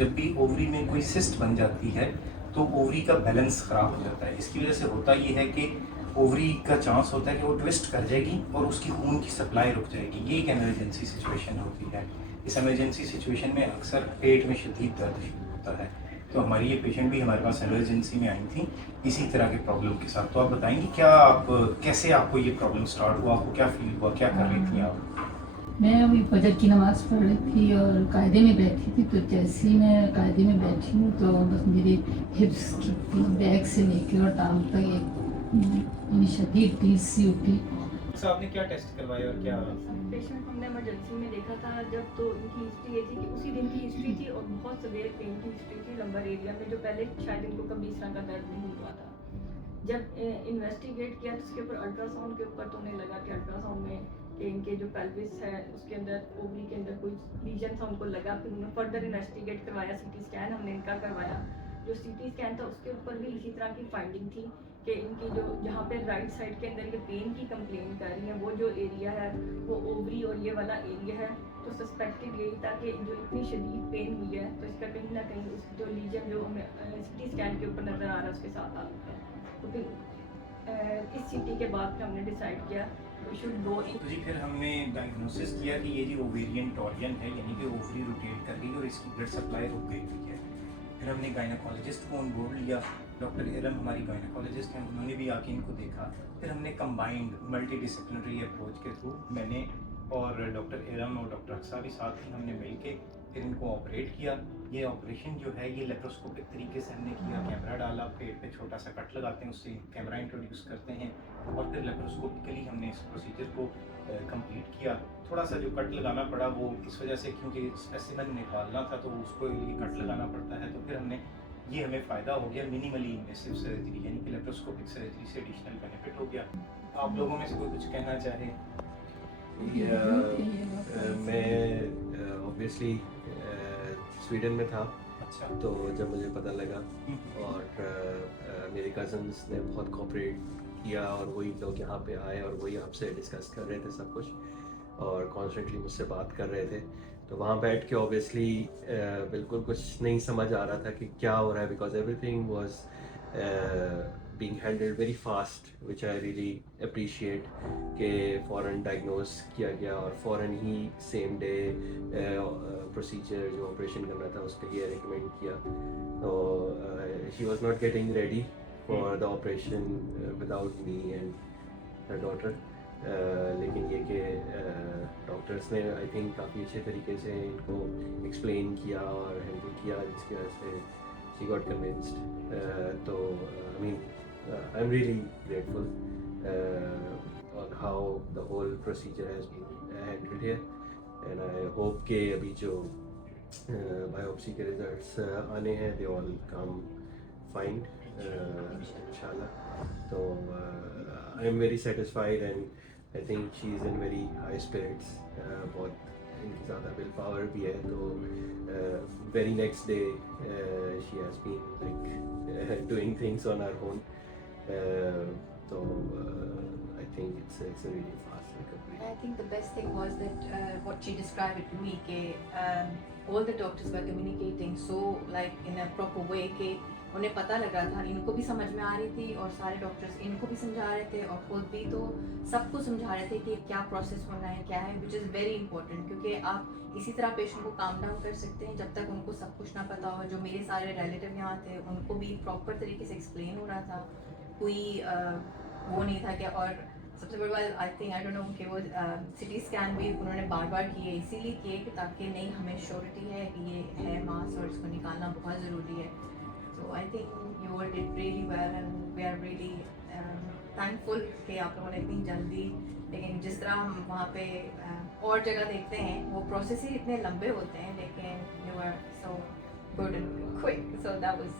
जब भी ओवरी में कोई सिस्ट बन जाती है तो ओवरी का बैलेंस ख़राब हो जाता है। इसकी वजह से होता ये है कि ओवरी का चांस होता है कि वो ट्विस्ट कर जाएगी और उसकी खून की सप्लाई रुक जाएगी। ये एक एमरजेंसी सिचुएशन होती है। इस एमरजेंसी सिचुएशन में अक्सर पेट में शदीद दर्द शुरू होता है। तो हमारी ये पेशेंट भी हमारे पास एमरजेंसी में आई थी इसी तरह के प्रॉब्लम के साथ। तो आप बताएंगी क्या आप कैसे आपको ये प्रॉब्लम स्टार्ट हुआ, आपको क्या फील हुआ, क्या कर रही थी आप? मैं अभी फजर की नमाज़ पढ़ रही थी और कायदे में बैठी थी। तो जैसे ही मैं कायदे में बैठी हूँ तो बस मेरे हिप्स की बैक से लेकर और टांग तक एक शदीद टीस सी उठी। सर आपने क्या टेस्ट करवाया और क्या? पेशेंट हमने इमरजेंसी में देखा था जब, तो इनकी हिस्ट्री ये थी कि उसी दिन की हिस्ट्री थी और बहुत सवेयर पेन की हिस्ट्री थी लंबर एरिया में, जो पहले शायद इनको कभी इस तरह का दर्द नहीं हुआ था। जब इन्वेस्टिगेट किया तो उसके ऊपर अल्ट्रासाउंड के ऊपर तो उन्हें लगा कि अल्ट्रासाउंड में कि इनके जो पेल्विस है उसके अंदर, ओवरी के अंदर कोई लीजन था, उनको लगा। फिर उन्होंने फर्दर इन्वेस्टिगेट करवाया, सीटी स्कैन हमने इनका करवाया। जो सीटी स्कैन था उसके ऊपर भी इसी तरह की फाइंडिंग थी कि इनकी जो जहाँ पे राइट साइड के अंदर ये पेन की कंप्लेन कर रही है, वो जो एरिया है वो ओवरी और ये वाला एरिया है। तो सस्पेक्टेड यही था कि जो इतनी शदीद पेन हुई है तो इसका कहीं ना कहीं उस जो लीजन जो हमें सीटी स्कैन के ऊपर नज़र आ रहा है उसके साथ आ रहा है। तो फिर इस सीटी के बाद हमने डिसाइड किया शुड गो। तो जी फिर हमने डायग्नोसिस किया कि ये जी ओवेरियन टॉरियन है, यानी कि ओवरी रोटेट कर गई और इसकी ब्लड सप्लाई रुक गई हुई है। फिर हमने गायनाकोलॉजिस्ट को ऑन बोर्ड लिया। डॉक्टर इरम हमारी गायनाकोलॉजिस्ट हैं, उन्होंने भी आके इनको देखा। फिर हमने कंबाइंड मल्टी डिसिप्लिनरी अप्रोच के थ्रू मैंने और डॉक्टर इरम और डॉक्टर अक्सा भी साथ ही हमने मिल के फिर इनको ऑपरेट किया। ये ऑपरेशन जो है ये लेप्रोस्कोपिक तरीके से हमने किया। कैमरा डाला, पेट पे छोटा सा कट लगाते हैं, उससे कैमरा इंट्रोड्यूस करते हैं और फिर लेप्रोस्कोपिकली हमने इस प्रोसीजर को कंप्लीट किया। थोड़ा सा जो कट लगाना पड़ा वो इस वजह से क्योंकि स्पेसिमेन निकालना था तो उसको ये कट लगाना पड़ता है। तो फिर हमने ये हमें फ़ायदा हो गया मिनिमली इन्वेसिव सर्जरी, यानी कि लेप्रोस्कोपिक सर्जरी से एडिशनल बेनिफिट हो गया। आप लोगों में से कोई कुछ कहना चाहे? मैं ऑब्वियसली स्वीडन में था। अच्छा। तो जब मुझे पता लगा और मेरे कज़न्स ने बहुत कोऑपरेट किया और वही लोग यहाँ पे आए और वही आपसे डिस्कस कर रहे थे सब कुछ और कॉन्स्टेंटली मुझसे बात कर रहे थे। तो वहाँ बैठ के ऑब्वियसली बिल्कुल कुछ नहीं समझ आ रहा था कि क्या हो रहा है, because everything was being handled very fast, which I really appreciate कि फ़ौरन डायग्नोस किया गया और फ़ौरन ही सेम डे प्रोसीजर जो ऑपरेशन करना था उसके लिए रिकमेंड किया। तो she was not getting ready for the operation without me and her daughter. लेकिन ये कि डॉक्टर्स ने आई थिंक काफ़ी अच्छे तरीके से इनको एक्सप्लेन किया और हैंडल किया, जिसकी वजह से she got convinced. I mean, I'm really grateful on how the whole procedure has been handled here, and I hope कि अभी जो biopsy के results आने हैं they all come fine इंशाल्लाह। तो I'm very satisfied and I think she is in very high spirits. बहुत इनकी ज़्यादा विल पावर भी है। तो very next day she has been like doing things on her own. So I think it's a really fast recovery. I think the best thing was that what she described it to me, all the doctors were communicating so like in a proper way कि उन्हें पता लग रहा था, इनको भी समझ में आ रही थी और सारे डॉक्टर्स इनको भी समझा रहे थे और खुद भी तो सबको समझा रहे थे कि क्या प्रोसेस होना है, क्या है, विच इज़ वेरी इंपॉर्टेंट। क्योंकि आप इसी तरह पेशेंट को काम डाउन कर सकते हैं जब तक उनको सब कुछ ना पता हो। जो मेरे सारे रिलेटिव यहाँ थे उनको भी प्रॉपर तरीके से एक्सप्लेन हो रहा था, कोई वो नहीं था कि। और सबसे बड़ी बात I think I don't know कि वो सिटी स्कैन भी उन्होंने बार बार किए, इसीलिए किए कि ताकि नहीं हमें श्योरिटी है कि ये है मास और इसको निकालना बहुत ज़रूरी है। So I think you all did really well and we are really thankful कि आप लोगों ने इतनी जल्दी, लेकिन जिस तरह हम वहाँ पे और जगह देखते हैं वो प्रोसेस ही इतने लंबे होते हैं, लेकिन you are so good and quick, so that was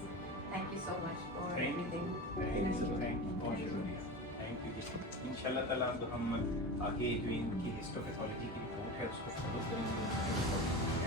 thank you so much for everything. Thank you. इंशाल्लाह ताला तो हम आगे जो इनकी हिस्टोपैथोलॉजी की रिपोर्ट है उसको फॉलो करेंगे।